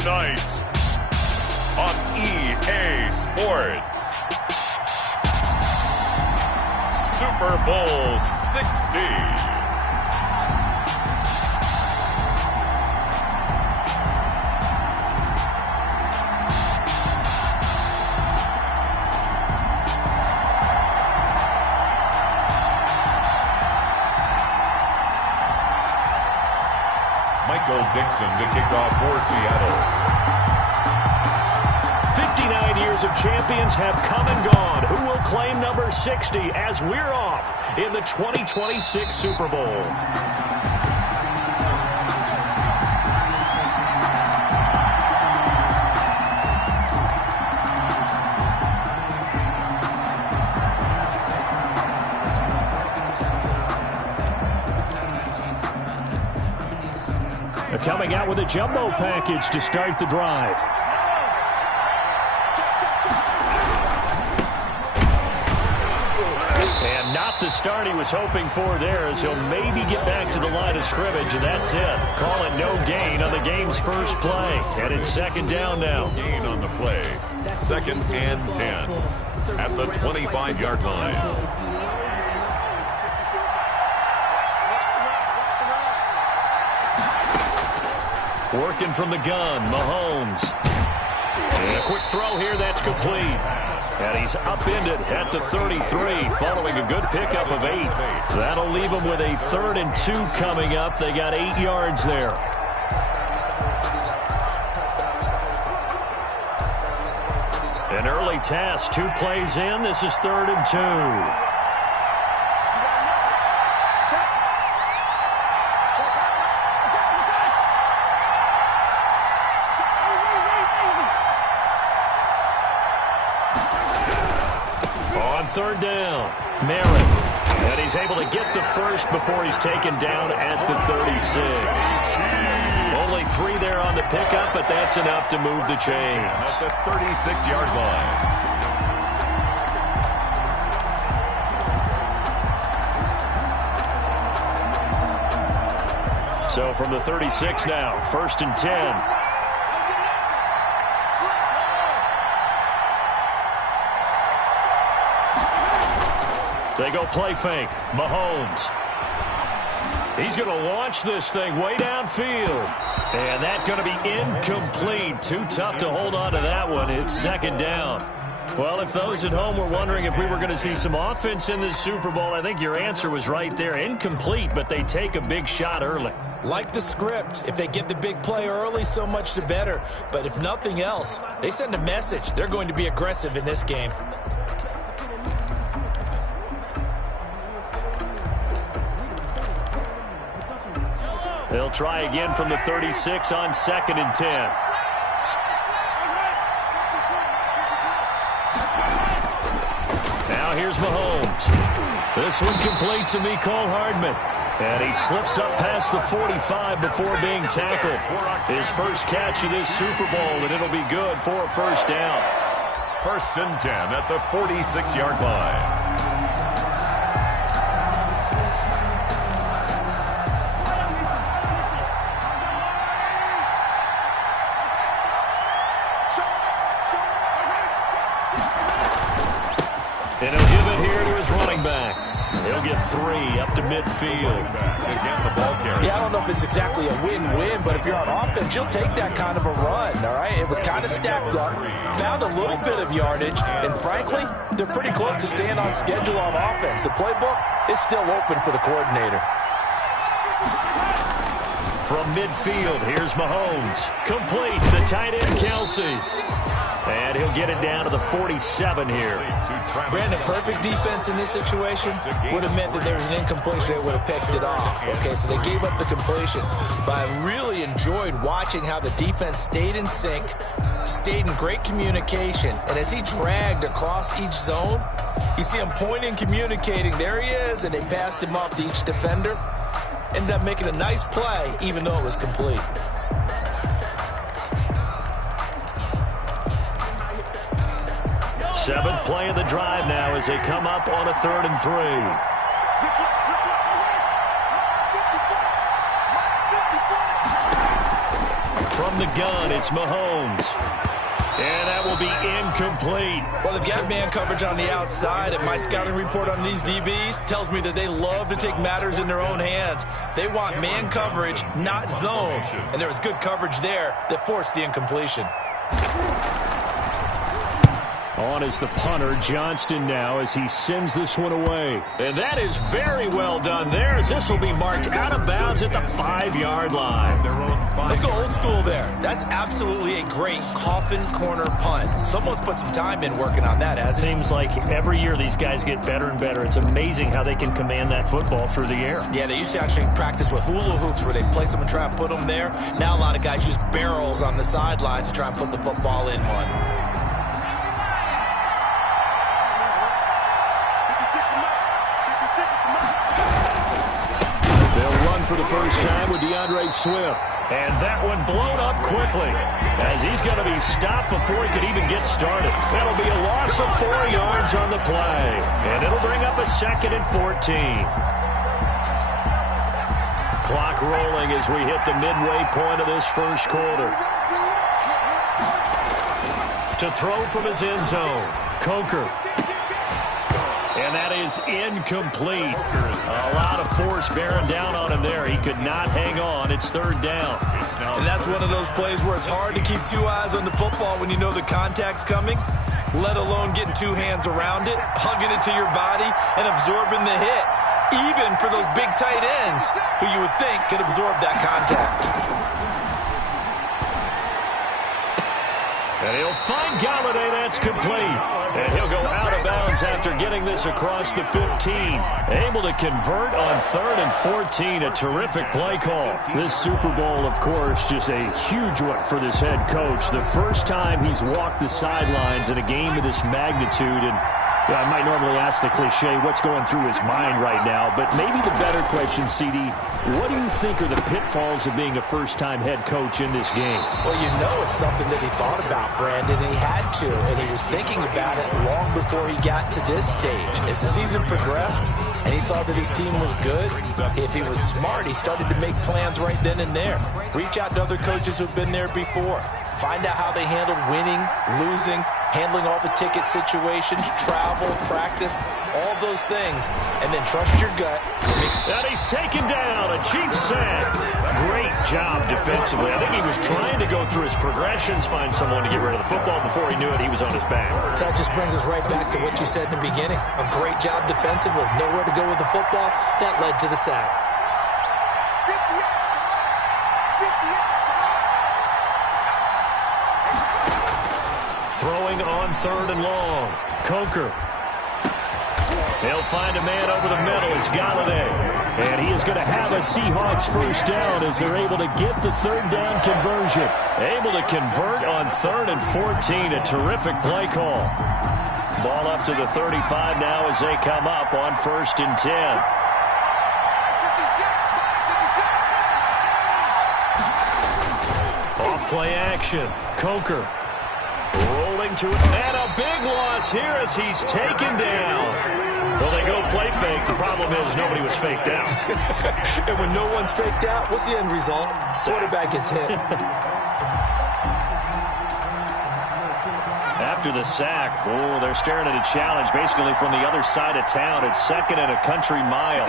Tonight on EA Sports, Super Bowl 60. Dixon to kick off for Seattle. 59 years of champions have come and gone. Who will claim number 60 as we're off in the 2026 Super Bowl? Coming out with a jumbo package to start the drive. And not the start he was hoping for there, as he'll maybe get back to the line of scrimmage, and that's it. Call it no gain on the game's first play. And it's second down now. Gain on the play. 2nd and 10 at the 25-yard line. Working from the gun, Mahomes. And a quick throw here, that's complete. And he's upended at the 33, following a good pickup of 8. That'll leave him with a 3rd and 2 coming up. They got 8 yards there. An early task, 2 plays in. This is 3rd and 2. Third down, Merritt, and he's able to get the first before he's taken down at the 36. Only 3 there on the pickup, but that's enough to move the chains. At the 36-yard line. So from the 36 now, 1st and 10. They go play fake. Mahomes. He's going to launch this thing way downfield. And that's going to be incomplete. Too tough to hold on to that one. It's 2nd down. Well, if those at home were wondering if we were going to see some offense in this Super Bowl, I think your answer was right there. Incomplete, but they take a big shot early. Like the script. If they get the big play early, so much the better. But if nothing else, they send a message. They're going to be aggressive in this game. They'll try again from the 36 on 2nd and 10. Now here's Mahomes. This one complete to Mecole Hardman. And he slips up past the 45 before being tackled. His first catch of this Super Bowl, and it'll be good for a 1st down. 1st and 10 at the 46-yard line. And he'll give it here to his running back. He'll get 3 up to midfield. Again, the ball carrier. Yeah, I don't know if it's exactly a win-win, but if you're on offense, you'll take that kind of a run, all right? It was kind of stacked up, found a little bit of yardage, and frankly, they're pretty close to staying on schedule on offense. The playbook is still open for the coordinator. From midfield, here's Mahomes. Complete, the tight end, Kelsey. And he'll get it down to the 47 here. Brandon, perfect defense in this situation would have meant that there was an incompletion. They would have picked it off. Okay, so they gave up the completion. But I really enjoyed watching how the defense stayed in sync, stayed in great communication. And as he dragged across each zone, you see him pointing, communicating. There he is, and they passed him off to each defender. Ended up making a nice play, even though it was complete. 7th play of the drive now as they come up on a 3rd and 3. From the gun. It's Mahomes. And that will be incomplete. Well, they've got man coverage on the outside, and my scouting report on these DBs tells me that they love to take matters in their own hands. They want man coverage, not zone. And there was good coverage there that forced the incompletion. On is the punter, Johnston now, as he sends this one away. And that is very well done there, as this will be marked out of bounds at the 5-yard line. Let's go old school there. That's absolutely a great coffin corner punt. Someone's put some time in working on that, hasn't it? Seems like every year these guys get better and better. It's amazing how they can command that football through the air. Yeah, they used to actually practice with hula hoops where they place them and try and put them there. Now a lot of guys use barrels on the sidelines to try and put the football in one. For the first time with DeAndre Swift. And that one blown up quickly as he's going to be stopped before he could even get started. That'll be a loss of 4 yards on the play. And it'll bring up a 2nd and 14. Clock rolling as we hit the midway point of this first quarter. To throw from his end zone, Coker. And that is incomplete. A lot of force bearing down on him there. He could not hang on. It's 3rd down. And that's one of those plays where it's hard to keep 2 eyes on the football when you know the contact's coming, let alone getting 2 hands around it, hugging it to your body, and absorbing the hit, even for those big tight ends who you would think could absorb that contact. And he'll find Galladay. That's complete. And he'll go out of bounds after getting this across the 15. Able to convert on 3rd and 14. A terrific play call. This Super Bowl, of course, just a huge one for this head coach. The first time he's walked the sidelines in a game of this magnitude. And I might normally ask the cliche, what's going through his mind right now? But maybe the better question, CD, what do you think are the pitfalls of being a first-time head coach in this game? Well, you know it's something that he thought about, Brandon, and he had to. And he was thinking about it long before he got to this stage. As the season progressed and he saw that his team was good, if he was smart, he started to make plans right then and there. Reach out to other coaches who've been there before. Find out how they handled winning, losing, handling all the ticket situations, travel, practice, all those things, and then trust your gut. And he's taken down. A cheap sack. Great job defensively. I think he was trying to go through his progressions, find someone to get rid of the football. Before he knew it, he was on his back. That just brings us right back to what you said in the beginning. A great job defensively. Nowhere to go with the football. That led to the sack. Throwing on 3rd and long. Coker. He'll find a man over the middle. It's Galladay. And he is going to have a Seahawks first down as they're able to get the 3rd down conversion. Able to convert on 3rd and 14. A terrific play call. Ball up to the 35 now as they come up on 1st and 10. Off play action. Coker. Rolling to it, and a big loss here as he's taken down. Well, they go play fake. The problem is nobody was faked out. And when no one's faked out, what's the end result? Quarterback gets hit. After the sack, they're staring at a challenge basically from the other side of town. It's 2nd and a country mile.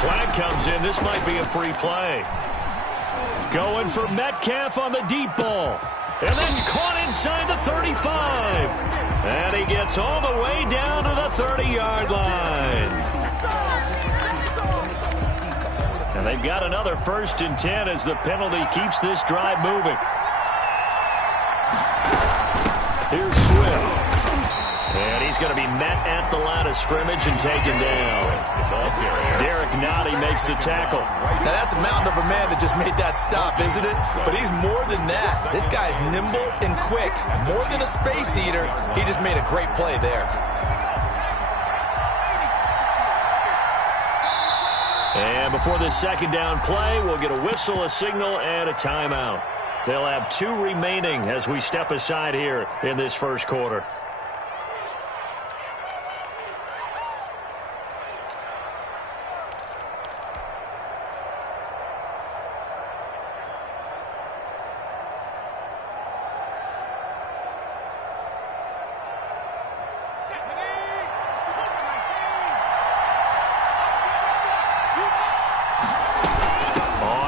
Flag comes in. This might be a free play. Going for Metcalf on the deep ball. And that's caught inside the 35. And he gets all the way down to the 30-yard line. And they've got another 1st and 10 as the penalty keeps this drive moving. Here's Swift. And he's going to be met at the line of scrimmage and taken down. Derek Nottie makes the tackle. Now, that's a mountain of a man that just made that stop, isn't it? But he's more than that. This guy's nimble and quick. More than a space eater. He just made a great play there. And before this 2nd down play, we'll get a whistle, a signal, and a timeout. They'll have 2 remaining as we step aside here in this first quarter.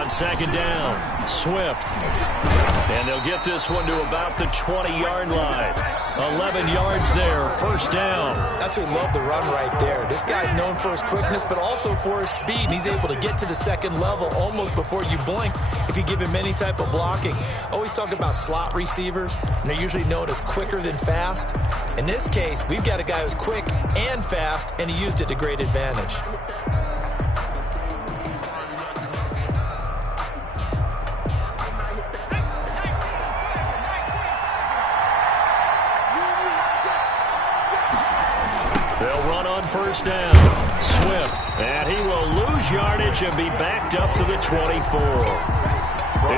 On second down, Swift. And they'll get this one to about the 20-yard line. 11 yards there, first down. Absolutely love the run right there. This guy's known for his quickness, but also for his speed. And he's able to get to the second level almost before you blink if you give him any type of blocking. Always talk about slot receivers, and they're usually known as quicker than fast. In this case, we've got a guy who's quick and fast, and he used it to great advantage. First down, Swift, and he will lose yardage and be backed up to the 24.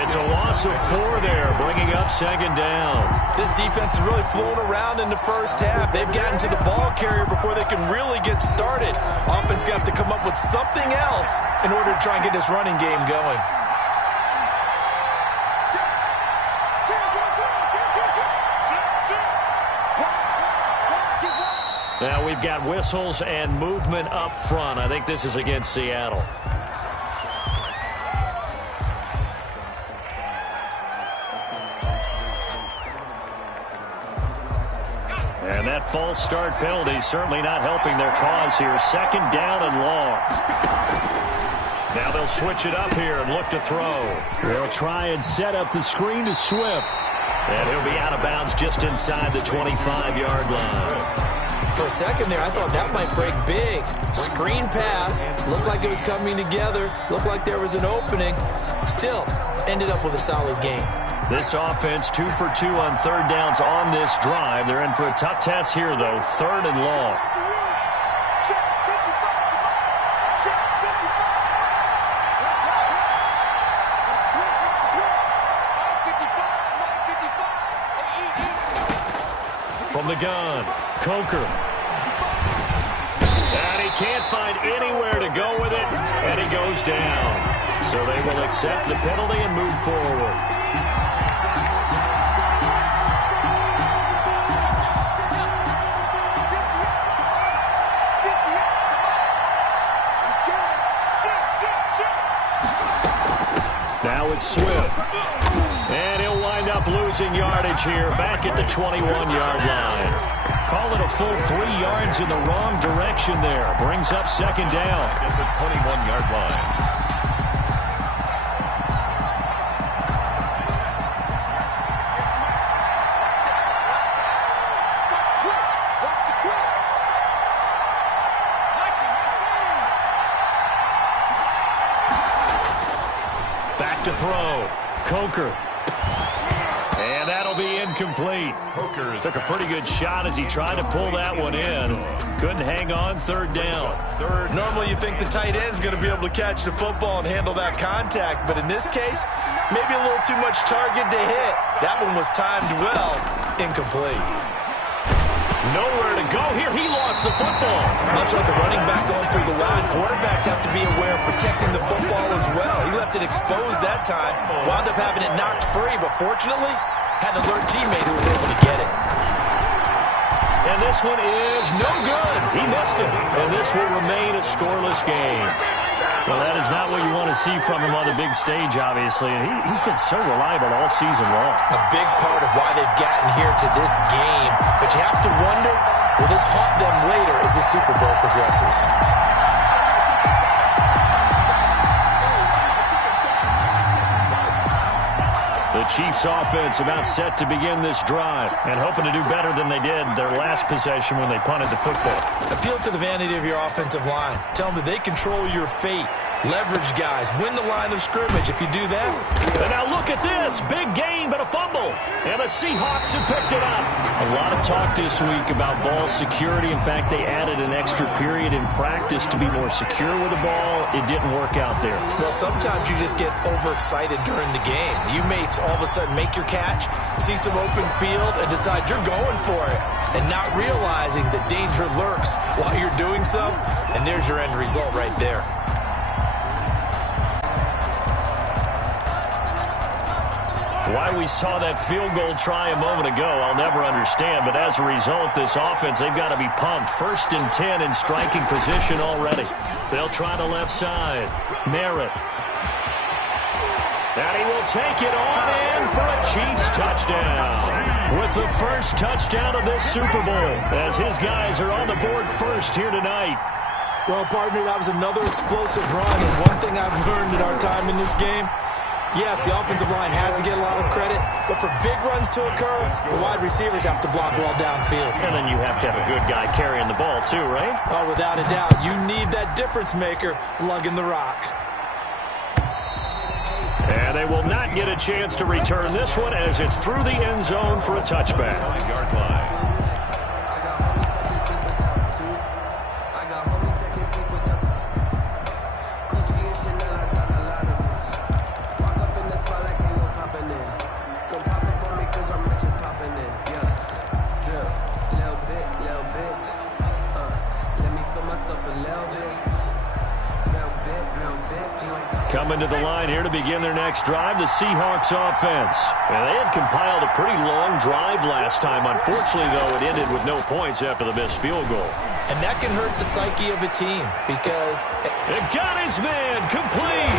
It's a loss of 4 there, bringing up second down. This defense is really flown around in the first half. They've gotten to the ball carrier before they can really get started. Offense got to come up with something else in order to try and get this running game going. Now we've got whistles and movement up front. I think this is against Seattle. And that false start penalty certainly not helping their cause here. Second down and long. Now they'll switch it up here and look to throw. They'll try and set up the screen to Swift. And he'll be out of bounds just inside the 25-yard line. For a second there, I thought that might break big. Screen pass. Looked like it was coming together. Looked like there was an opening. Still, ended up with a solid game. This offense 2 for 2 on third downs on this drive. They're in for a tough test here, though. Third and long. From the gun, Coker. And he can't find anywhere to go with it, and he goes down. So they will accept the penalty and move forward. Now it's Swift. And he'll wind up losing yardage here back at the 21-yard line. Call it a full 3 yards in the wrong direction there. Brings up second down at the 21-yard line. Back to throw. Coker. And that'll be incomplete. Coker took a pretty good shot as he tried to pull that one in. Couldn't hang on, third down. Normally you think the tight end's going to be able to catch the football and handle that contact, but in this case, maybe a little too much target to hit. That one was timed well. Incomplete. Nowhere to go here. He lost the football. Much like the running back going through the line, quarterbacks have to be aware of protecting the football as well. He left it exposed that time, wound up having it knocked free, but fortunately, had an alert teammate who was able to get it. And this one is no good. He missed it. And this will remain a scoreless game. Well, that is not what you want to see from him on the big stage, obviously. And he's been so reliable all season long. A big part of why they've gotten here to this game. But you have to wonder, will this haunt them later as the Super Bowl progresses? The Chiefs offense about set to begin this drive and hoping to do better than they did their last possession when they punted the football. Appeal to the vanity of your offensive line. Tell them that they control your fate. Leverage guys. Win the line of scrimmage if you do that. And now look at this. Big gain, but a fumble. And the Seahawks have picked it up. A lot of talk this week about ball security. In fact, they added an extra period in practice to be more secure with the ball. It didn't work out there. Well, sometimes you just get overexcited during the game. You may all of a sudden make your catch, see some open field, and decide you're going for it. And not realizing that danger lurks while you're doing so. And there's your end result right there. Why we saw that field goal try a moment ago, I'll never understand. But as a result, this offense, they've got to be pumped. 1st and 10 in striking position already. They'll try the left side. Merritt. And he will take it on in for a Chiefs touchdown. With the first touchdown of this Super Bowl, as his guys are on the board first here tonight. Well, partner, that was another explosive run. And one thing I've learned in our time in this game, yes, the offensive line has to get a lot of credit, but for big runs to occur, the wide receivers have to block well downfield. And then you have to have a good guy carrying the ball too, right? Oh, without a doubt. You need that difference maker lugging the rock. And they will not get a chance to return this one as it's through the end zone for a touchback. Coming to the line here to begin their next drive, the Seahawks offense. And they had compiled a pretty long drive last time. Unfortunately, though, it ended with no points after the missed field goal. And that can hurt the psyche of a team because it got his man complete.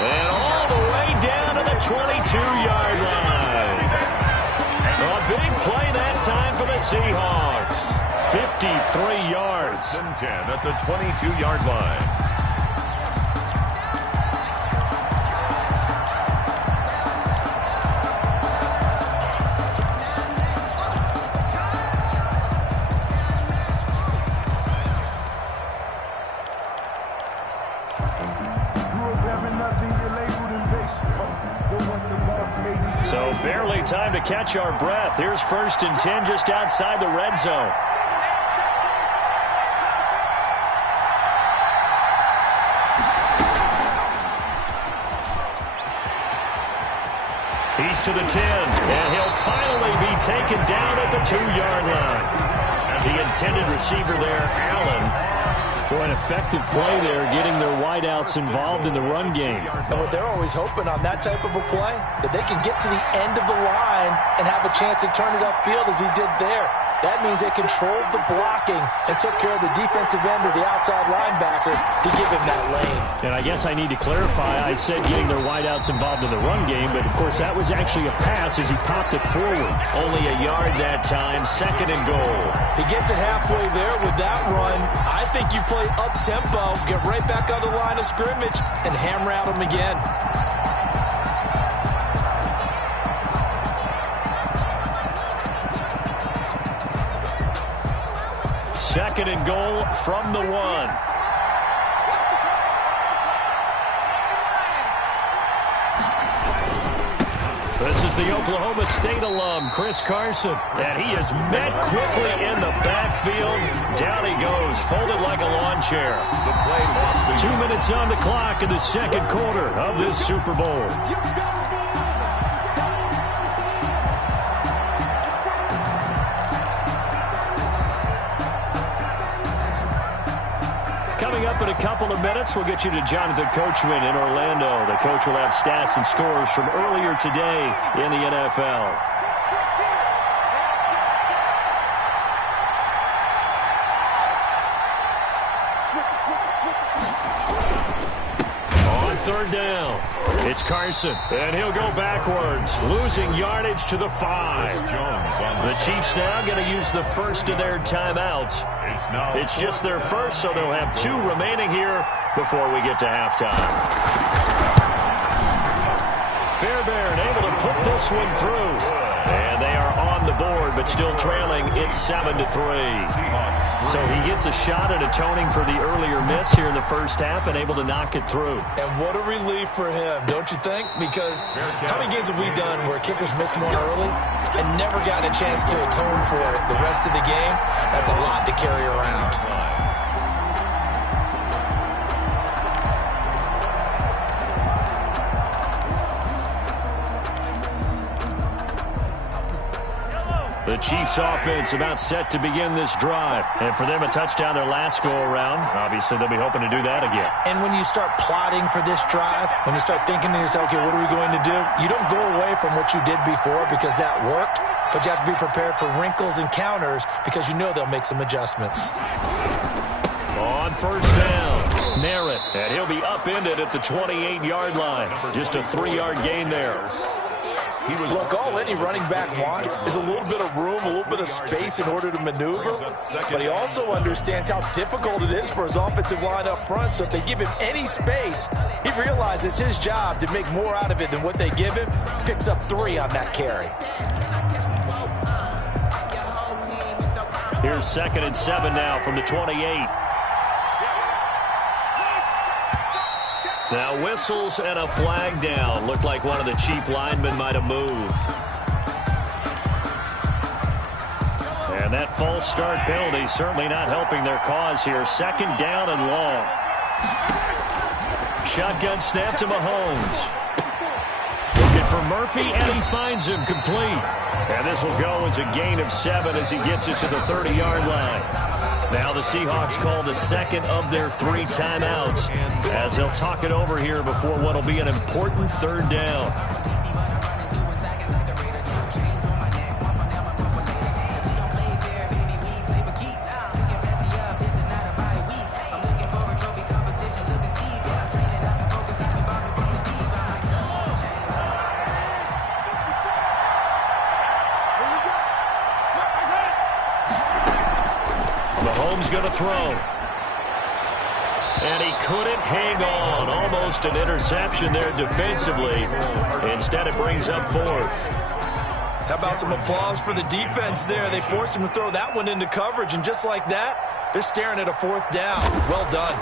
And all the way down to the 22-yard line. A big play that time for the Seahawks. 53 yards. 10 at the 22-yard line. So barely time to catch our breath. Here's 1st and 10 just outside the red zone. He's to the 10, and he'll finally be taken down at the 2-yard line. And the intended receiver there, Allen. Boy, an effective play there, getting their wideouts involved in the run game. And what they're always hoping on that type of a play, that they can get to the end of the line and have a chance to turn it upfield as he did there. That means they controlled the blocking and took care of the defensive end or the outside linebacker to give him that lane. And I guess I need to clarify, I said getting their wideouts involved in the run game, but of course that was actually a pass as he popped it forward. Only a yard that time, 2nd and goal. He gets it halfway there with that run. I think you play up-tempo, get right back on the line of scrimmage, and hammer at him again. 2nd and goal from the 1. This is the Oklahoma State alum, Chris Carson. And he is met quickly in the backfield. Down he goes, folded like a lawn chair. 2 minutes on the clock in the 2nd quarter of this Super Bowl. Coming up in a couple of minutes, we'll get you to Jonathan Coachman in Orlando. The coach will have stats and scores from earlier today in the NFL. On 3rd down, it's Carson, and he'll go backwards, losing yardage to the 5. The Chiefs now going to use the first of their timeouts. It's just their first, so they'll have 2 remaining here before we get to halftime. Fairbairn able to put this one through. And they are on the board, but still trailing. It's 7-3. So he gets a shot at atoning for the earlier miss here in the first half and able to knock it through. And what a relief for him, don't you think? Because how many games have we done where kickers missed one early and never gotten a chance to atone for it the rest of the game? That's a lot to carry around. The Chiefs offense about set to begin this drive. And for them, a touchdown their last go-around. Obviously, they'll be hoping to do that again. And when you start plotting for this drive, when you start thinking to yourself, okay, what are we going to do? You don't go away from what you did before because that worked, but you have to be prepared for wrinkles and counters because you know they'll make some adjustments. On 1st down. near it, and he'll be upended at the 28-yard line. Just a 3-yard gain there. Look, all any running back wants is a little bit of room, a little bit of space in order to maneuver. But he also understands how difficult it is for his offensive line up front. So if they give him any space, he realizes his job to make more out of it than what they give him. Picks up 3 on that carry. Here's 2nd and 7 now from the 28. Now whistles and a flag down. Looked like one of the chief linemen might have moved. And that false start penalty certainly not helping their cause here. 2nd down and long. Shotgun snap to Mahomes. Looking for Murphy, and he finds him complete. And this will go as a gain of 7 as he gets it to the 30-yard line. Now the Seahawks call the 2nd of their 3 timeouts as they'll talk it over here before what will be an important 3rd down. Mahomes going to throw. And he couldn't hang on. Almost an interception there defensively. Instead, it brings up 4th. How about some applause for the defense there? They forced him to throw that one into coverage, and just like that, they're staring at a 4th down. Well done.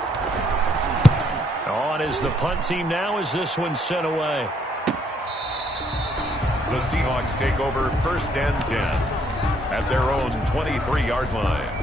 On is the punt team now as this one's sent away. The Seahawks take over 1st and 10 at their own 23-yard line.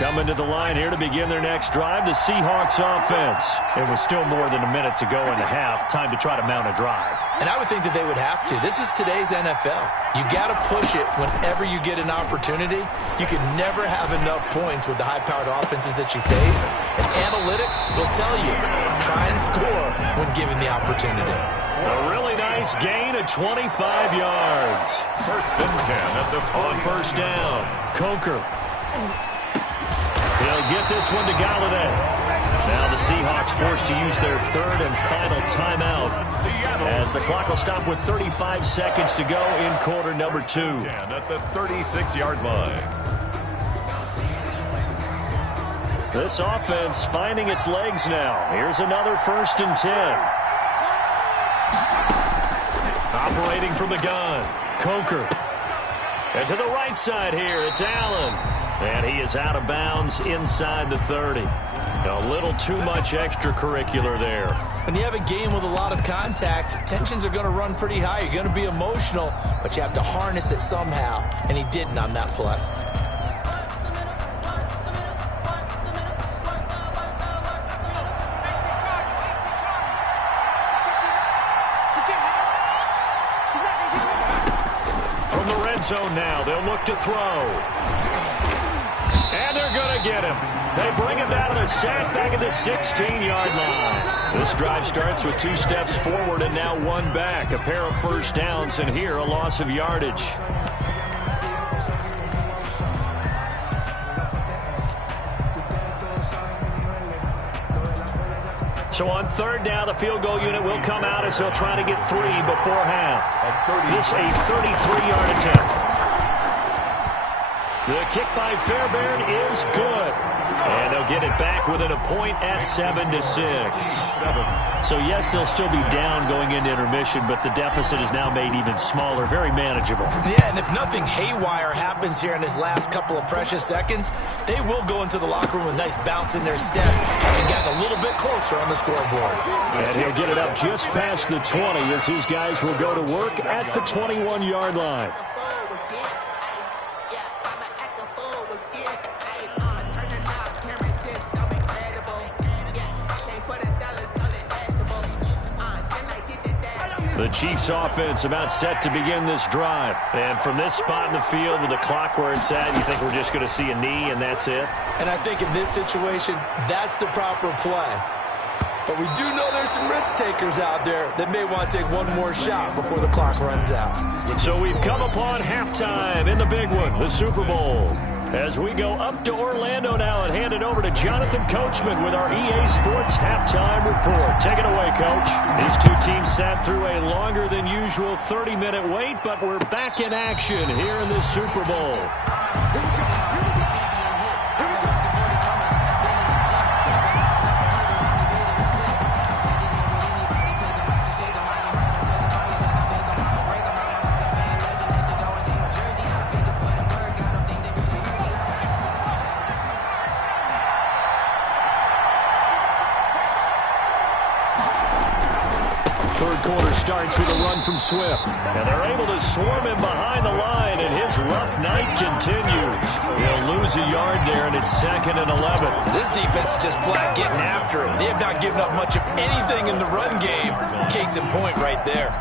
Coming to the line here to begin their next drive, the Seahawks offense. It was still more than a minute to go in the half. Time to try to mount a drive. And I would think that they would have to. This is today's NFL. You got to push it whenever you get an opportunity. You can never have enough points with the high-powered offenses that you face. And analytics will tell you, try and score when given the opportunity. A really nice gain of 25 yards. 1st and 10 at the 40. On 1st down, Coker. He'll get this one to Galladay. Now the Seahawks forced to use their 3rd and final timeout as the clock will stop with 35 seconds to go in quarter number 2. At the 36-yard line. This offense finding its legs now. Here's another 1st and 10. Operating from the gun, Coker. And to the right side here, it's Allen. And he is out of bounds inside the 30. A little too much extracurricular there. When you have a game with a lot of contact, tensions are going to run pretty high. You're going to be emotional, but you have to harness it somehow, and he didn't on that play. From the red zone now, they'll look to throw. And they're going to get him. They bring him down to the sack back at the 16-yard line. This drive starts with 2 steps forward and now 1 back. A pair of 1st downs, and here a loss of yardage. So on 3rd down, the field goal unit will come out as they'll try to get 3 before half. This a 33-yard attempt. The kick by Fairbairn is good. And they'll get it back within a point at 7-6. So, yes, they'll still be down going into intermission, but the deficit is now made even smaller, very manageable. Yeah, and if nothing haywire happens here in his last couple of precious seconds, they will go into the locker room with a nice bounce in their step, having gotten a little bit closer on the scoreboard. And he'll get it up just past the 20 as his guys will go to work at the 21-yard line. The Chiefs offense about set to begin this drive. And from this spot in the field with the clock where it's at, you think we're just going to see a knee and that's it? And I think in this situation, that's the proper play. But we do know there's some risk takers out there that may want to take one more shot before the clock runs out. So we've come upon halftime in the big one, the Super Bowl. As we go up to Orlando now and hand it over to Jonathan Coachman with our EA Sports Halftime Report. Take it away, Coach. These two teams sat through a longer than usual 30-minute wait, but we're back in action here in this Super Bowl. Third quarter starts with a run from Swift. And they're able to swarm him behind the line, and his rough night continues. He'll lose a yard there, and it's 2nd and 11. This defense is just flat getting after it. They have not given up much of anything in the run game. Case in point right there.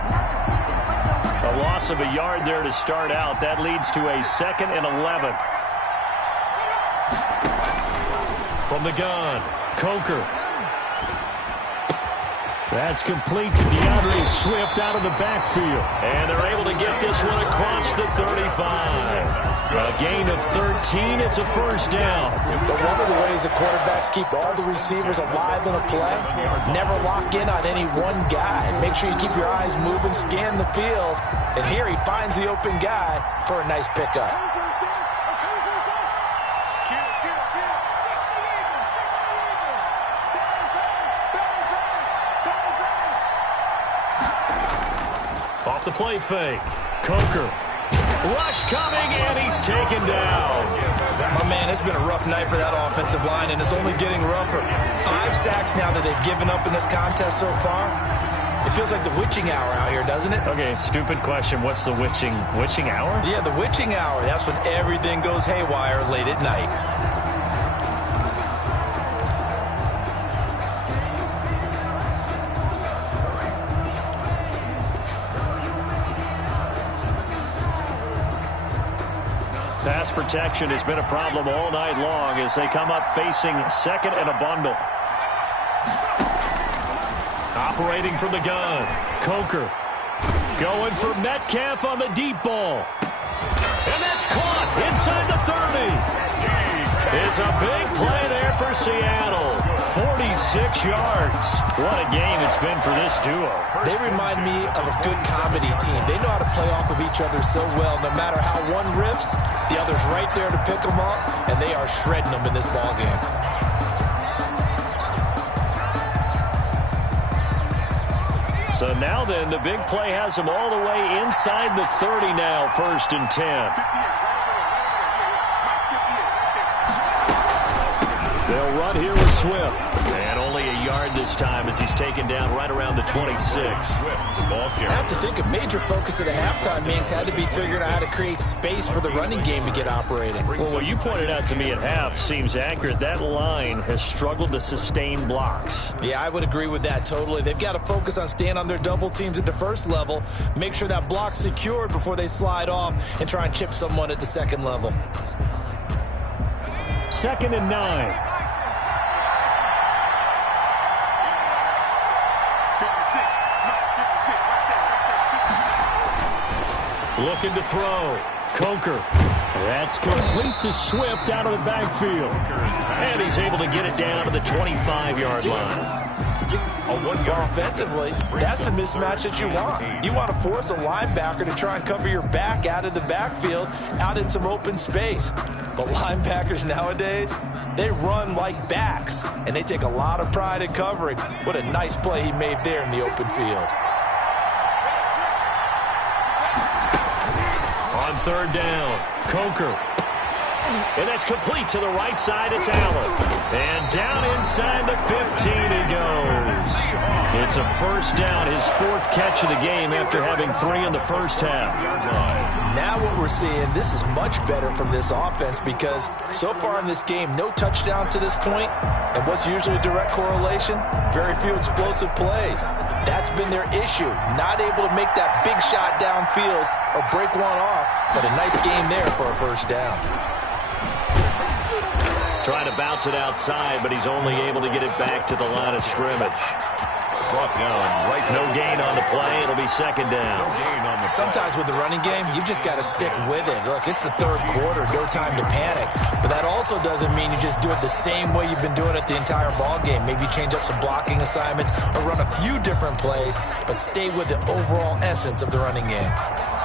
A loss of a yard there to start out. That leads to a 2nd and 11. From the gun, Coker. That's complete to DeAndre Swift out of the backfield. And they're able to get this one across the 35. A gain of 13. It's a first down. But one of the ways the quarterbacks keep all the receivers alive in a play, never lock in on any one guy. Make sure you keep your eyes moving, scan the field. And here he finds the open guy for a nice pickup. Off the play fake. Coker. Rush coming, and he's taken down. My man, it's been a rough night for that offensive line, and it's only getting rougher. 5 sacks now that they've given up in this contest so far. It feels like the witching hour out here, doesn't it? Okay, stupid question. What's the witching hour? Yeah, the witching hour. That's when everything goes haywire late at night. Pass protection has been a problem all night long as they come up facing 2nd and a bundle. Operating from the gun. Coker going for Metcalf on the deep ball. And that's caught inside the 30. It's a big play there for Seattle. 46 yards. What a game it's been for this duo. They remind me of a good comedy team. They know how to play off of each other so well. No matter how one riffs, the other's right there to pick them up, and they are shredding them in this ball game. So now then, the big play has them all the way inside the 30 now, 1st and 10. They'll run here with Swift. And only a yard this time as he's taken down right around the 26. I have to think a major focus of the halftime meetings had to be figuring out how to create space for the running game to get operating. Well, what you pointed out to me at half seems accurate. That line has struggled to sustain blocks. Yeah, I would agree with that totally. They've got to focus on staying on their double teams at the first level, make sure that block's secured before they slide off and try and chip someone at the second level. 2nd and 9. Looking to throw. Coker. That's complete to Swift out of the backfield. And he's able to get it down to the 25-yard line. Well, offensively, that's the mismatch that you want. You want to force a linebacker to try and cover your back out of the backfield, out in some open space. But linebackers nowadays, they run like backs, and they take a lot of pride in covering. What a nice play he made there in the open field. On 3rd down, Coker. And that's complete to the right side. It's Allen. And down inside the 15 he goes. It's a first down, his 4th catch of the game after having 3 in the first half. Now what we're seeing, this is much better from this offense because so far in this game, no touchdown to this point. And what's usually a direct correlation? Very few explosive plays. That's been their issue. Not able to make that big shot downfield or break one off, but a nice game there for a first down. Trying to bounce it outside, but he's only able to get it back to the line of scrimmage. Brought down right. No gain on the play. It'll be second down. No gain on the play. Sometimes with the running game, you've just got to stick with it. Look, it's the third quarter, no time to panic. But that also doesn't mean you just do it the same way you've been doing it the entire ball game. Maybe change up some blocking assignments or run a few different plays, but stay with the overall essence of the running game.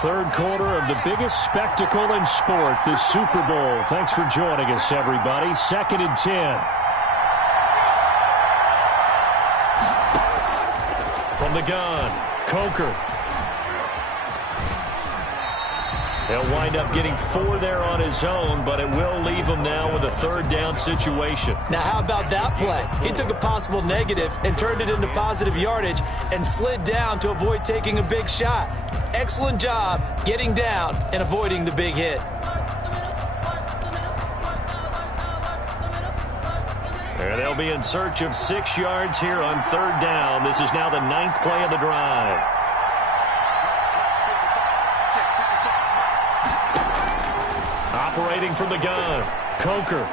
Third quarter of the biggest spectacle in sport, the Super Bowl. Thanks for joining us, everybody. 2nd and 10. From the gun, Coker. He'll wind up getting 4 there on his own, but it will leave him now with a third down situation. Now, how about that play? He took a possible negative and turned it into positive yardage and slid down to avoid taking a big shot. Excellent job getting down and avoiding the big hit. They'll be in search of 6 yards here on third down. This is now the 9th play of the drive. Operating from the gun, Coker.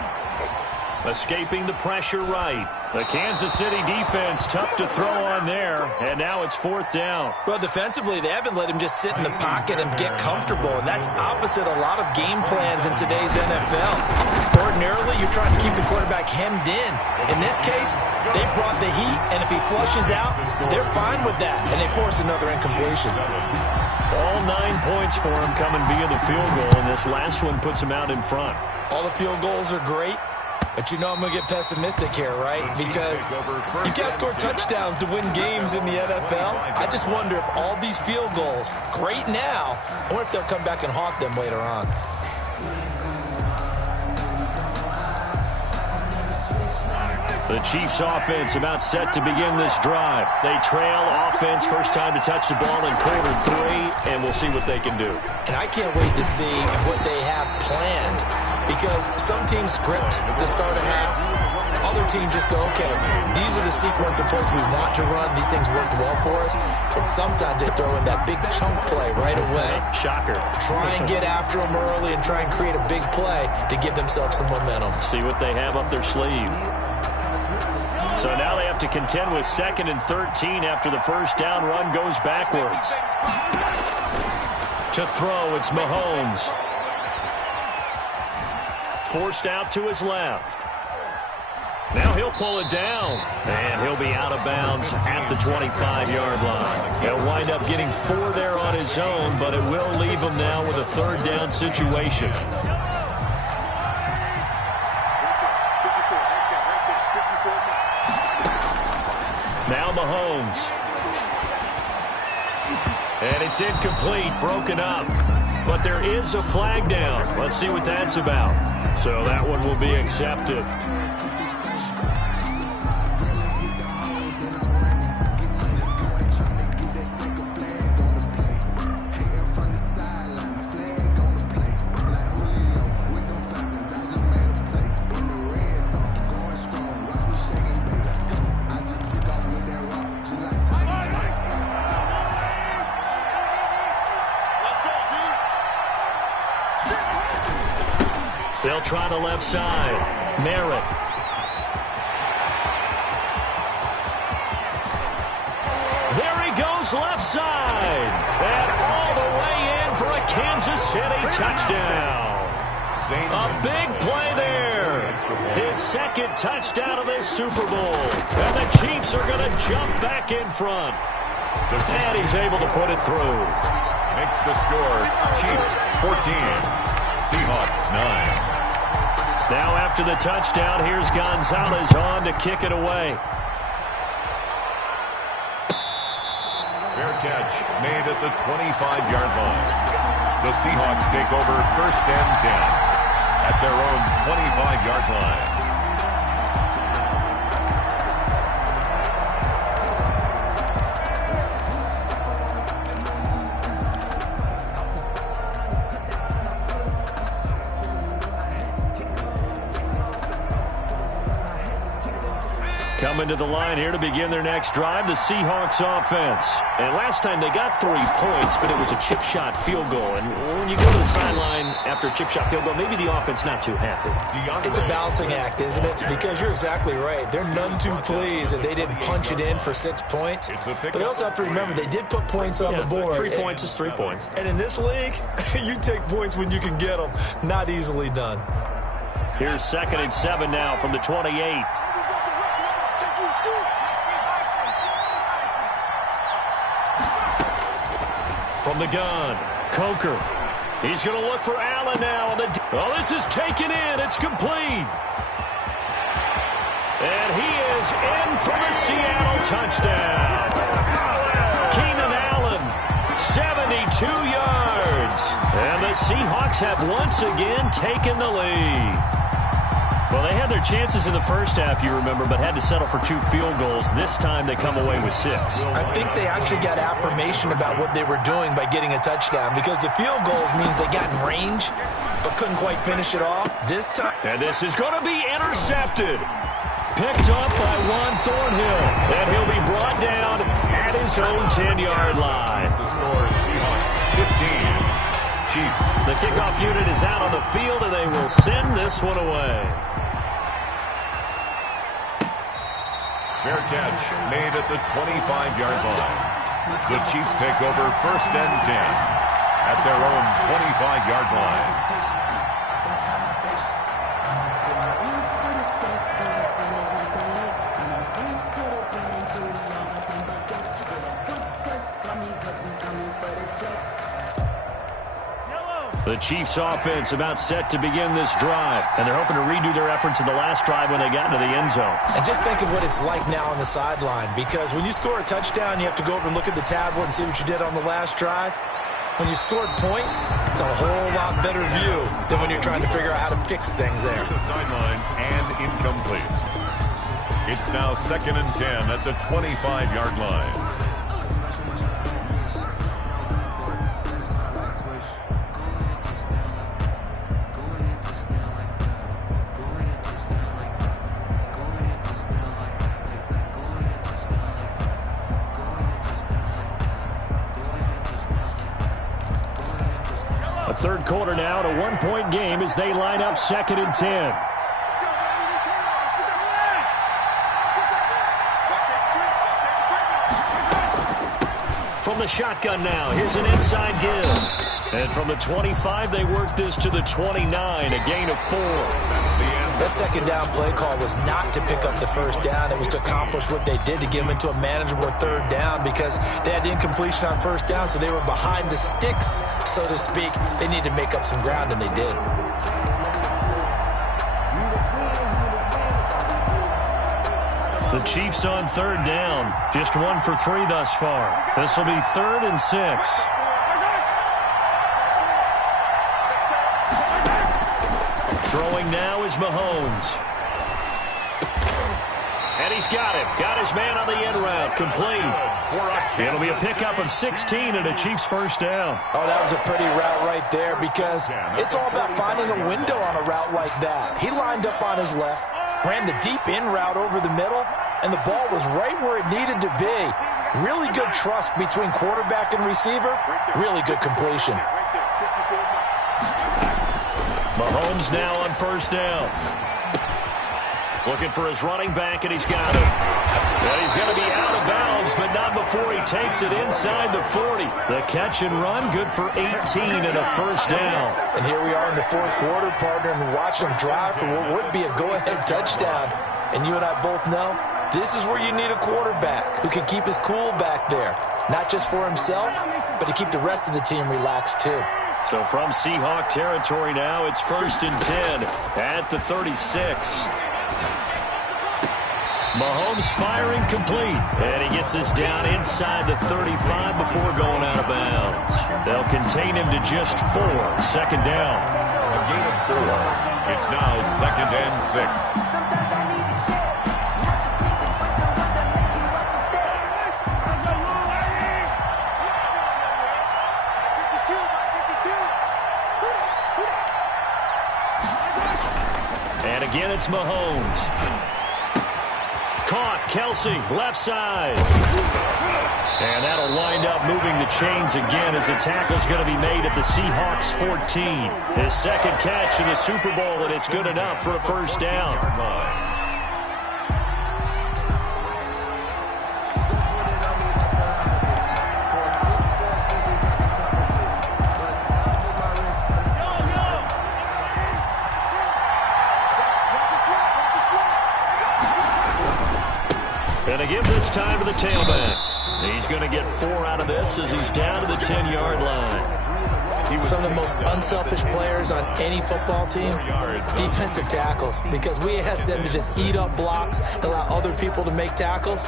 Escaping the pressure right. The Kansas City defense tough to throw on there, and now it's 4th down. Well, defensively, they haven't let him just sit in the pocket and get comfortable, and that's opposite a lot of game plans in today's NFL. Ordinarily, you're trying to keep the quarterback hemmed in. In this case, they brought the heat, and if he flushes out, they're fine with that, and they force another incompletion. All 9 points for him coming via the field goal, and this last one puts him out in front. All the field goals are great. But you know I'm going to get pessimistic here, right? Because you can't score touchdowns to win games in the NFL. I just wonder if all these field goals, great now, I wonder if they'll come back and haunt them later on. The Chiefs offense about set to begin this drive. They trail offense, first time to touch the ball in quarter 3, and we'll see what they can do. And I can't wait to see what they have planned, because some teams script to start a half. Other teams just go, okay, these are the sequence of plays we want to run. These things worked well for us. And sometimes they throw in that big chunk play right away. Shocker. Try and get after them early and try and create a big play to give themselves some momentum. See what they have up their sleeve. So now they have to contend with 2nd and 13 after the first down run goes backwards. To throw, it's Mahomes. Forced out to his left. Now he'll pull it down, and he'll be out of bounds at the 25-yard line. He'll wind up getting 4 there on his own, but it will leave him now with a third down situation. Now Mahomes. And it's incomplete, broken up. But there is a flag down. Let's see what that's about. So that one will be accepted. They'll try the left side. Merritt. There he goes left side. And all the way in for a Kansas City touchdown. A big play there. His 2nd touchdown of this Super Bowl. And the Chiefs are going to jump back in front. And he's able to put it through. Makes the score Chiefs 14, Seahawks 9. Now after the touchdown, here's Gonzalez on to kick it away. Fair catch made at the 25-yard line. The Seahawks take over 1st and 10 at their own 25-yard line. Coming to the line here to begin their next drive, the Seahawks offense. And last time they got 3 points, but it was a chip shot field goal. And when you go to the sideline after a chip shot field goal, maybe the offense not too happy. It's a balancing act, isn't it? Because you're exactly right. They're none too pleased that they didn't punch it in for 6 points. But they also have to remember they did put points on the board. 3 points is 3 points. And in this league, you take points when you can get them. Not easily done. Here's 2nd and 7 now from the 28. From the gun, Coker. He's going to look for Allen now. Oh, this is taken in. It's complete. And he is in for the Seattle touchdown. Keenan Allen, 72 yards. And the Seahawks have once again taken the lead. Well, they had their chances in the first half, you remember, but had to settle for 2 field goals. This time they come away with 6. I think they actually got affirmation about what they were doing by getting a touchdown, because the field goals means they got in range but couldn't quite finish it off. This time. And this is going to be intercepted. Picked up by Juan Thornhill. And he'll be brought down at his own 10-yard line. The score is Seahawks 15. Chiefs. The kickoff unit is out on the field, and they will send this one away. Fair catch made at the 25-yard line. The Chiefs take over 1st and 10 at their own 25-yard line. The Chiefs offense about set to begin this drive, and they're hoping to redo their efforts in the last drive when they got into the end zone. And just think of what it's like now on the sideline, because when you score a touchdown, you have to go over and look at the tablet and see what you did on the last drive. When you scored points, it's a whole lot better view than when you're trying to figure out how to fix things there. The sideline and incomplete. It's now 2nd and 10 at the 25-yard line. A 3rd quarter now, to 1-point game as they line up 2nd and 10. From the shotgun now, here's an inside give. And from the 25, they work this to the 29, a gain of 4. That's the end. That 2nd down play call was not to pick up the 1st down. It was to accomplish what they did, to get them into a manageable 3rd down, because they had incompletion on 1st down, so they were behind the sticks, so to speak. They needed to make up some ground, and they did. The Chiefs on 3rd down. Just 1 for 3 thus far. This will be 3rd and 6. Throwing now is Mahomes. And he's got him. Got his man on the end route. Complete. It'll be a pickup of 16 and a Chiefs 1st down. Oh, that was a pretty route right there, because it's all about finding a window on a route like that. He lined up on his left, ran the deep in route over the middle, and the ball was right where it needed to be. Really good trust between quarterback and receiver. Really good completion. Mahomes now on 1st down. Looking for his running back, and he's got it. And he's going to be out of bounds, but not before he takes it inside the 40. The catch and run, good for 18 and a 1st down. And here we are in the 4th quarter, partner, and watch them drive for what would be a go-ahead touchdown. And you and I both know this is where you need a quarterback who can keep his cool back there. Not just for himself, but to keep the rest of the team relaxed too. So from Seahawk territory now, it's 1st and 10 at the 36. Mahomes firing complete. And he gets this down inside the 35 before going out of bounds. They'll contain him to just 4. 2nd down. A gain of 4. It's now 2nd and 6. And again, it's Mahomes. Caught caught. Kelsey, left side. And that'll wind up moving the chains again as the tackle's going to be made at the Seahawks 14. His second catch in the Super Bowl, and it's good enough for a first down. And to give this time to the tailback. He's going to get 4 out of this as he's down to the 10-yard line. Some of the most unselfish players on any football team, defensive tackles, because we ask them to just eat up blocks and allow other people to make tackles.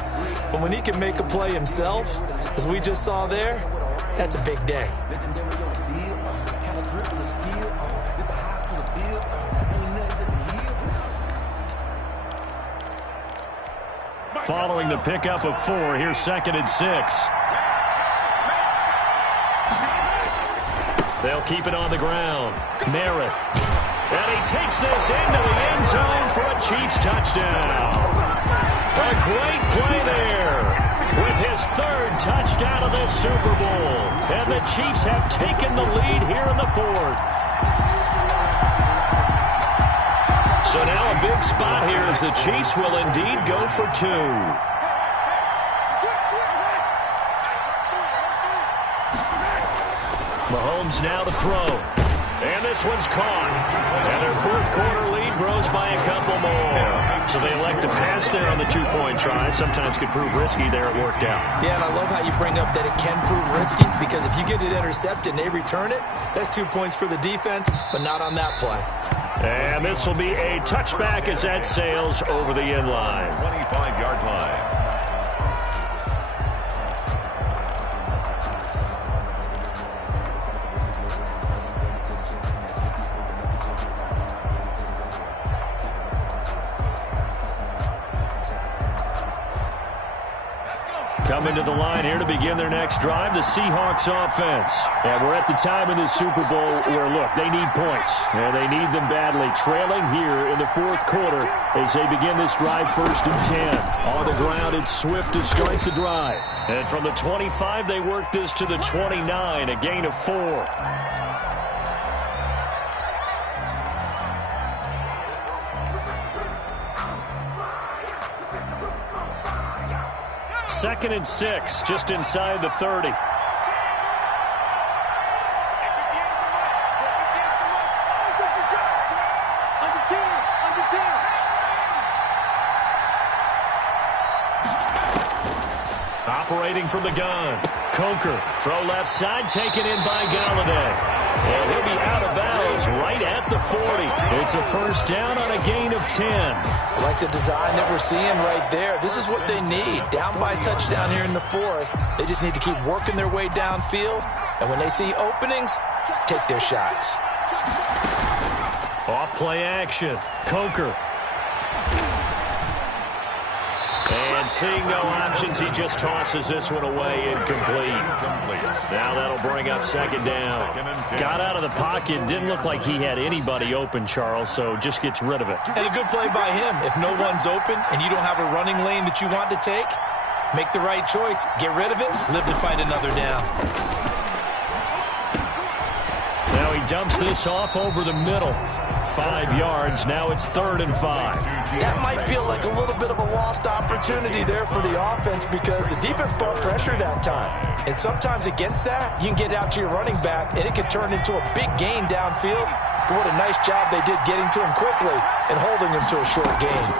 But when he can make a play himself, as we just saw there, that's a big day. Following the pickup of 4, here's 2nd and 6. They'll keep it on the ground. Merritt. And he takes this into the end zone for a Chiefs touchdown. A great play there with his 3rd touchdown of this Super Bowl. And the Chiefs have taken the lead here in the 4th. So now a big spot here as the Chiefs will indeed go for 2. Mahomes now to throw. And this one's caught. And their 4th quarter lead grows by a couple more. So they elect to pass there on the 2-point try. Sometimes could prove risky. There it worked out. Yeah, and I love how you bring up that it can prove risky, because if you get it intercepted and they return it, that's 2 points for the defense, but not on that play. And this will be a touchback as that sails over the end line. 25-yard line. Coming to the line here to begin their next drive, the Seahawks offense. And we're at the time in this Super Bowl where, look, they need points. And they need them badly. Trailing here in the 4th quarter as they begin this drive 1st and 10. On the ground, it's Swift to start the drive. And from the 25, they work this to the 29, a gain of 4. 2nd and 6, just inside the 30. Operating from the gun. Coker, throw left side, taken in by Galladay. And he'll be out of bounds right at the 40. It's a first down on a gain of 10. I like the design that we're seeing right there. This is what they need. Down by a touchdown here in the 4th. They just need to keep working their way downfield. And when they see openings, take their shots. Off play action. Coker. And seeing no options, he just tosses this one away, incomplete. Now that'll bring up 2nd down. Got out of the pocket, didn't look like he had anybody open, Charles, so just gets rid of it. And a good play by him. If no one's open and you don't have a running lane that you want to take, make the right choice. Get rid of it, live to fight another down. Now he dumps this off over the middle. 5 yards. Now it's 3rd and 5. That might feel like a little bit of a lost opportunity there for the offense because the defense brought pressure that time. And sometimes against that, you can get out to your running back, and it can turn into a big gain downfield. But what a nice job they did getting to him quickly and holding him to a short gain.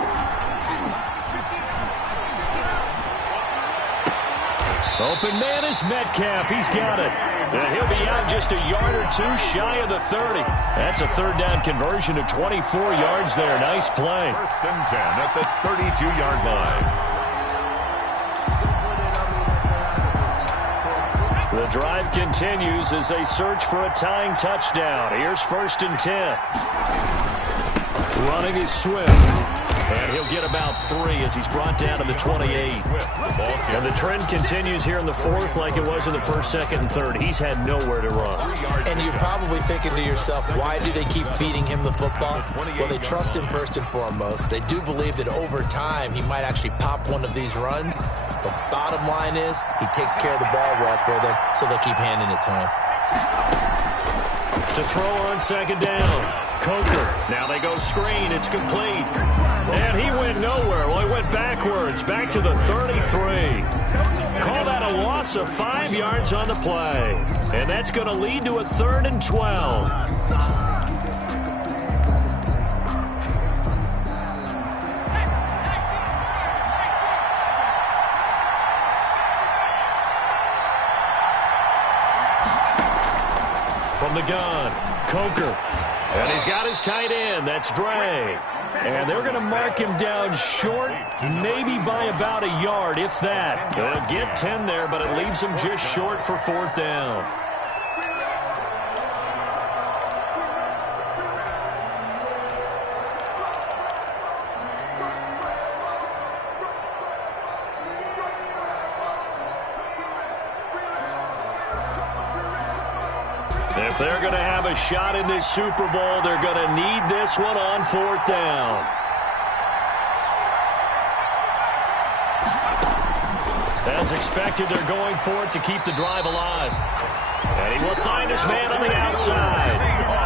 Open man is Metcalf. He's got it. And he'll be out just a yard or 2 shy of the 30. That's a 3rd down conversion of 24 yards there. Nice play. 1st and 10 at the 32-yard line. The drive continues as they search for a tying touchdown. Here's 1st and 10. Running is Swift. And And he'll get about 3 as he's brought down to the 28. And the trend continues here in the fourth like it was in the first, second, and third. He's had nowhere to run. And you're probably thinking to yourself, why do they keep feeding him the football? Well, they trust him first and foremost. They do believe that over time he might actually pop one of these runs. The bottom line is he takes care of the ball well for them, so they'll keep handing it to him. To throw on second down. Coker. Now they go screen. It's complete. And he went nowhere. Well, he went backwards. Back to the 33. Call that a loss of 5 yards on the play. And that's going to lead to a 3rd and 12. From the gun, Coker. And he's got his tight end. That's Dre. And they're going to mark him down short, maybe by about a yard, if that. They'll get 10 there, but it leaves him just short for 4th down. If they're going to have a shot in this Super Bowl, they're going to need this one on 4th down. As expected, they're going for it to keep the drive alive. And he will find his man on the outside.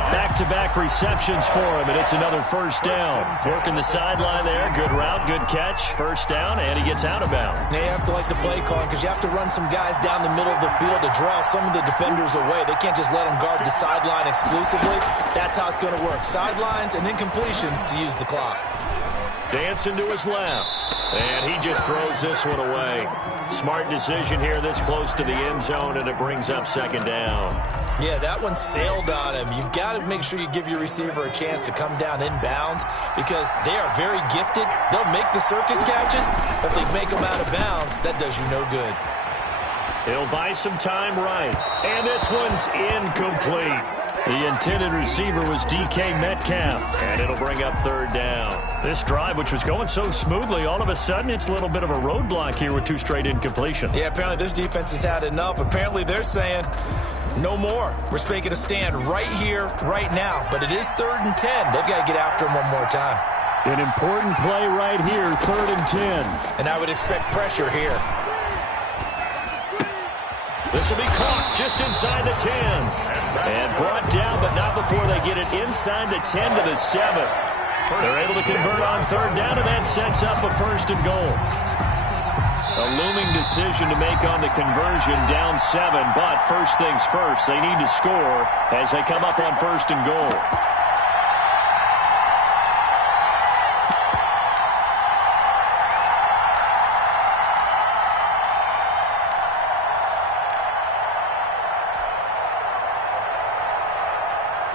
Back-to-back receptions for him, and it's another 1st down. Working the sideline there. Good route, good catch. 1st down, and he gets out of bounds. Now you have to like the play calling because you have to run some guys down the middle of the field to draw some of the defenders away. They can't just let them guard the sideline exclusively. That's how it's going to work. Sidelines and incompletions to use the clock. Dancing to his left. And he just throws this one away. Smart decision here this close to the end zone, and it brings up 2nd down. Yeah, that one sailed on him. You've got to make sure you give your receiver a chance to come down inbounds because they are very gifted. They'll make the circus catches, but if they make them out of bounds, that does you no good. He'll buy some time right. And this one's incomplete. The intended receiver was DK Metcalf, and it'll bring up 3rd down. This drive, which was going so smoothly, all of a sudden it's a little bit of a roadblock here with 2 straight incompletions. Yeah, apparently this defense has had enough. Apparently they're saying, no more. We're making a stand right here, right now. But it is 3rd and 10. They've got to get after him one more time. An important play right here, 3rd and 10. And I would expect pressure here. This will be caught just inside the 10. And brought down, but not before they get it inside the 10 to the 7. They're able to convert on 3rd down, and that sets up a 1st and goal. A looming decision to make on the conversion, down 7. But first things first, they need to score as they come up on 1st and goal.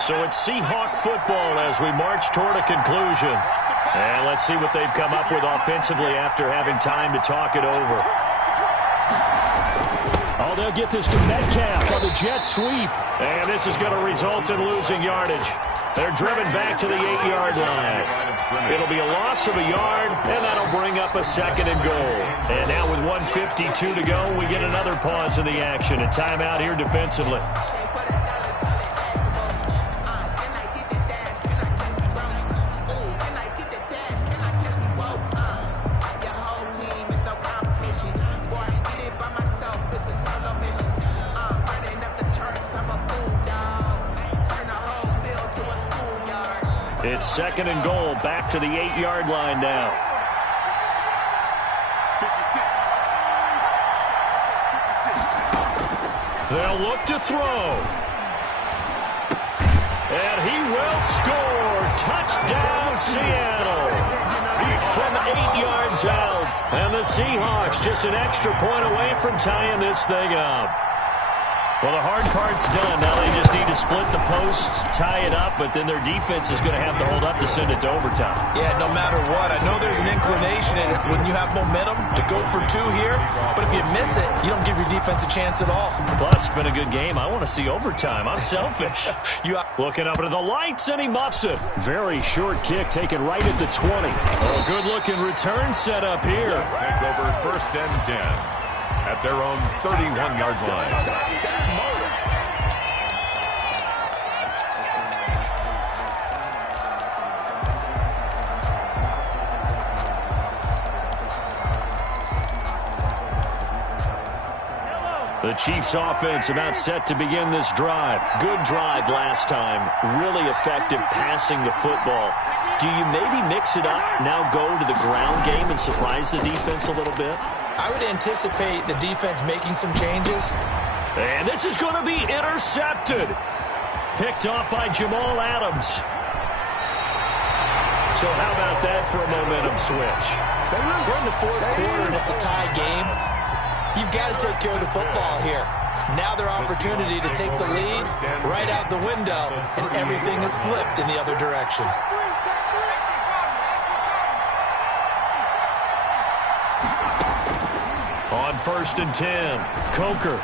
So it's Seahawk football as we march toward a conclusion. And let's see what they've come up with offensively after having time to talk it over. Oh, they'll get this to Metcalf on the jet sweep. And this is going to result in losing yardage. They're driven back to the 8-yard line. It'll be a loss of a yard, and that'll bring up a 2nd and goal. And now with 1:52 to go, we get another pause in the action. A timeout here defensively. It's 2nd and goal, back to the 8-yard line now. They'll look to throw. And he will score. Touchdown, Seattle. From 8 yards out. And the Seahawks just an extra point away from tying this thing up. Well, the hard part's done. Now they just need to split the post, tie it up, but then their defense is going to have to hold up to send it to overtime. Yeah, no matter what. I know there's an inclination in it when you have momentum to go for two here, but if you miss it, you don't give your defense a chance at all. Plus, it's been a good game. I want to see overtime. I'm selfish. Looking up into the lights, and he muffs it. Very short kick taken right at the 20. Oh, good-looking return set up here. Take over 1st and 10 at their own 31-yard line. The Chiefs offense about set to begin this drive. Good drive last time. Really effective passing the football. Do you maybe mix it up, now go to the ground game and surprise the defense a little bit? I would anticipate the defense making some changes. And this is going to be intercepted. Picked off by Jamal Adams. So how about that for a momentum switch? We're in the 4th quarter and it's a tie game. You've got to take care of the football here. Now their opportunity to take the lead right out the window, and everything is flipped in the other direction. On 1st and 10, Coker.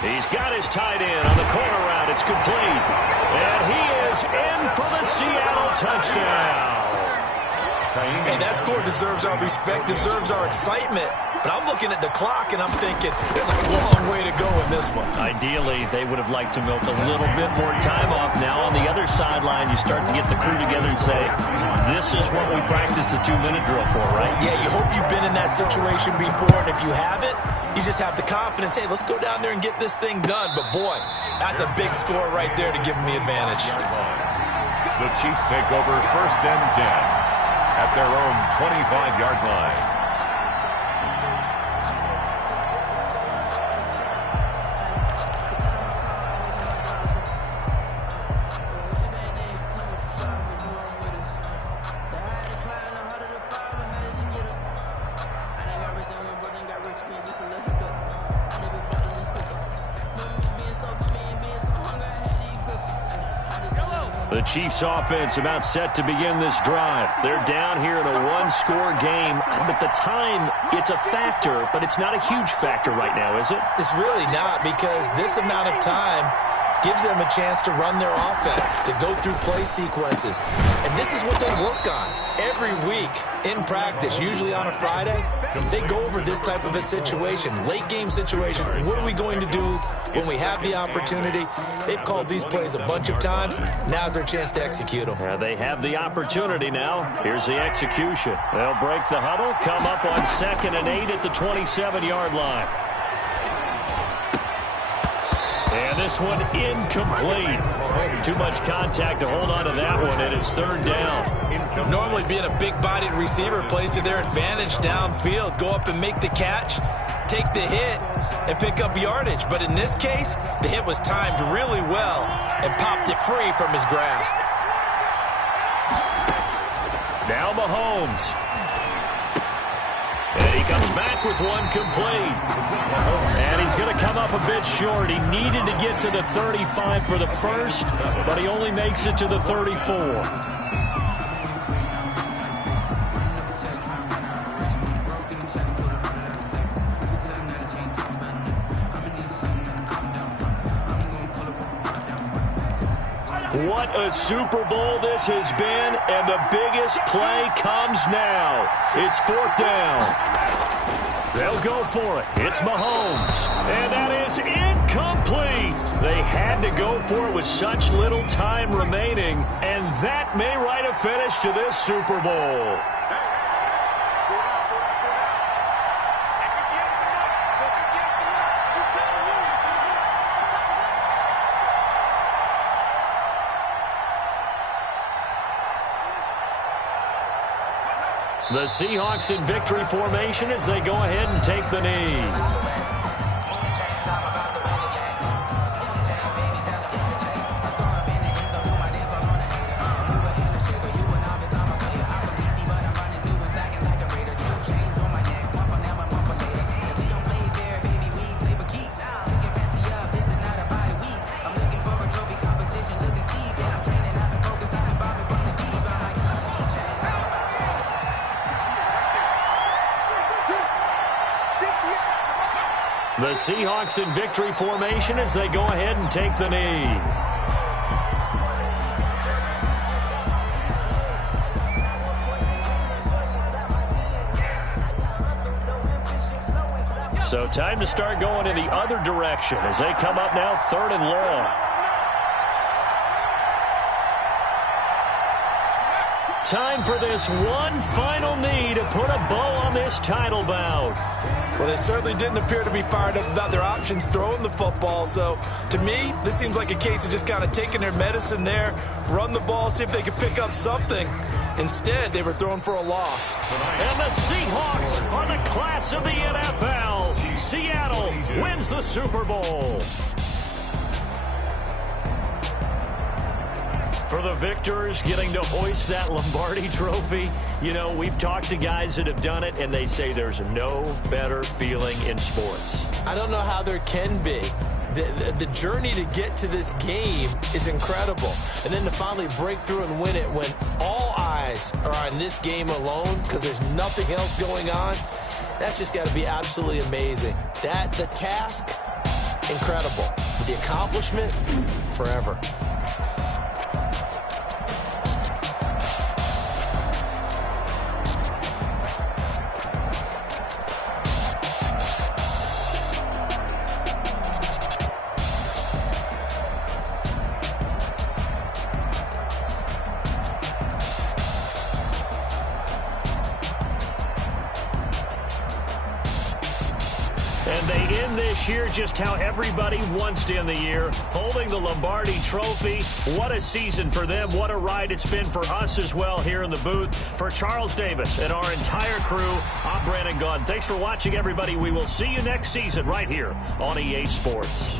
He's got his tight end on the corner route. It's complete. And he is in for the Seattle touchdown. Hey, that score deserves our respect, deserves our excitement. But I'm looking at the clock, and I'm thinking there's a long way to go in this one. Ideally, they would have liked to milk a little bit more time off. Now on the other sideline, you start to get the crew together and say, this is what we practiced a 2-minute drill for, right? Yeah, you hope you've been in that situation before, and if you haven't, you just have the confidence, hey, let's go down there and get this thing done. But, boy, that's a big score right there to give them the advantage. The Chiefs take over 1st and 10 at their own 25-yard line. The Chiefs offense about set to begin this drive. They're down here in a 1-score game, but the time, it's a factor, but it's not a huge factor right now, is it? It's really not, because this amount of time gives them a chance to run their offense, to go through play sequences. And this is what they work on every week in practice, usually on a Friday. They go over this type of a situation, late game situation. What are we going to do when we have the opportunity? They've called these plays a bunch of times. Now's their chance to execute them. They have the opportunity now. Here's the execution. They'll break the huddle, come up on 2nd and 8 at the 27-yard line. And this one incomplete. Too much contact to hold on to that one, and it's 3rd down. Normally being a big-bodied receiver plays to their advantage downfield. Go up and make the catch, take the hit, and pick up yardage. But in this case, the hit was timed really well and popped it free from his grasp. Now Mahomes. And he comes back with one complete. And he's going to come up a bit short. He needed to get to the 35 for the first, but he only makes it to the 34. What a Super Bowl this has been, and the biggest play comes now. It's 4th down. They'll go for it. It's Mahomes, and that is incomplete. They had to go for it with such little time remaining, and that may write a finish to this Super Bowl. The Seahawks in victory formation as they go ahead and take the knee. The Seahawks in victory formation as they go ahead and take the knee. So time to start going in the other direction as they come up now 3rd and long. Time for this one final knee to put a bow on this title bout. Well, they certainly didn't appear to be fired up about their options throwing the football. So, to me, this seems like a case of just kind of taking their medicine there, run the ball, see if they could pick up something. Instead, they were throwing for a loss. And the Seahawks are the class of the NFL. Seattle wins the Super Bowl. For the victors, getting to hoist that Lombardi trophy, you know, we've talked to guys that have done it, and they say there's no better feeling in sports. I don't know how there can be. The journey to get to this game is incredible. And then to finally break through and win it when all eyes are on this game alone because there's nothing else going on, that's just got to be absolutely amazing. The task, incredible. But the accomplishment, forever. And they end this year just how everybody wants to end the year, holding the Lombardi trophy. What a season for them. What a ride it's been for us as well here in the booth. For Charles Davis and our entire crew, I'm Brandon Gunn. Thanks for watching, everybody. We will see you next season right here on EA Sports.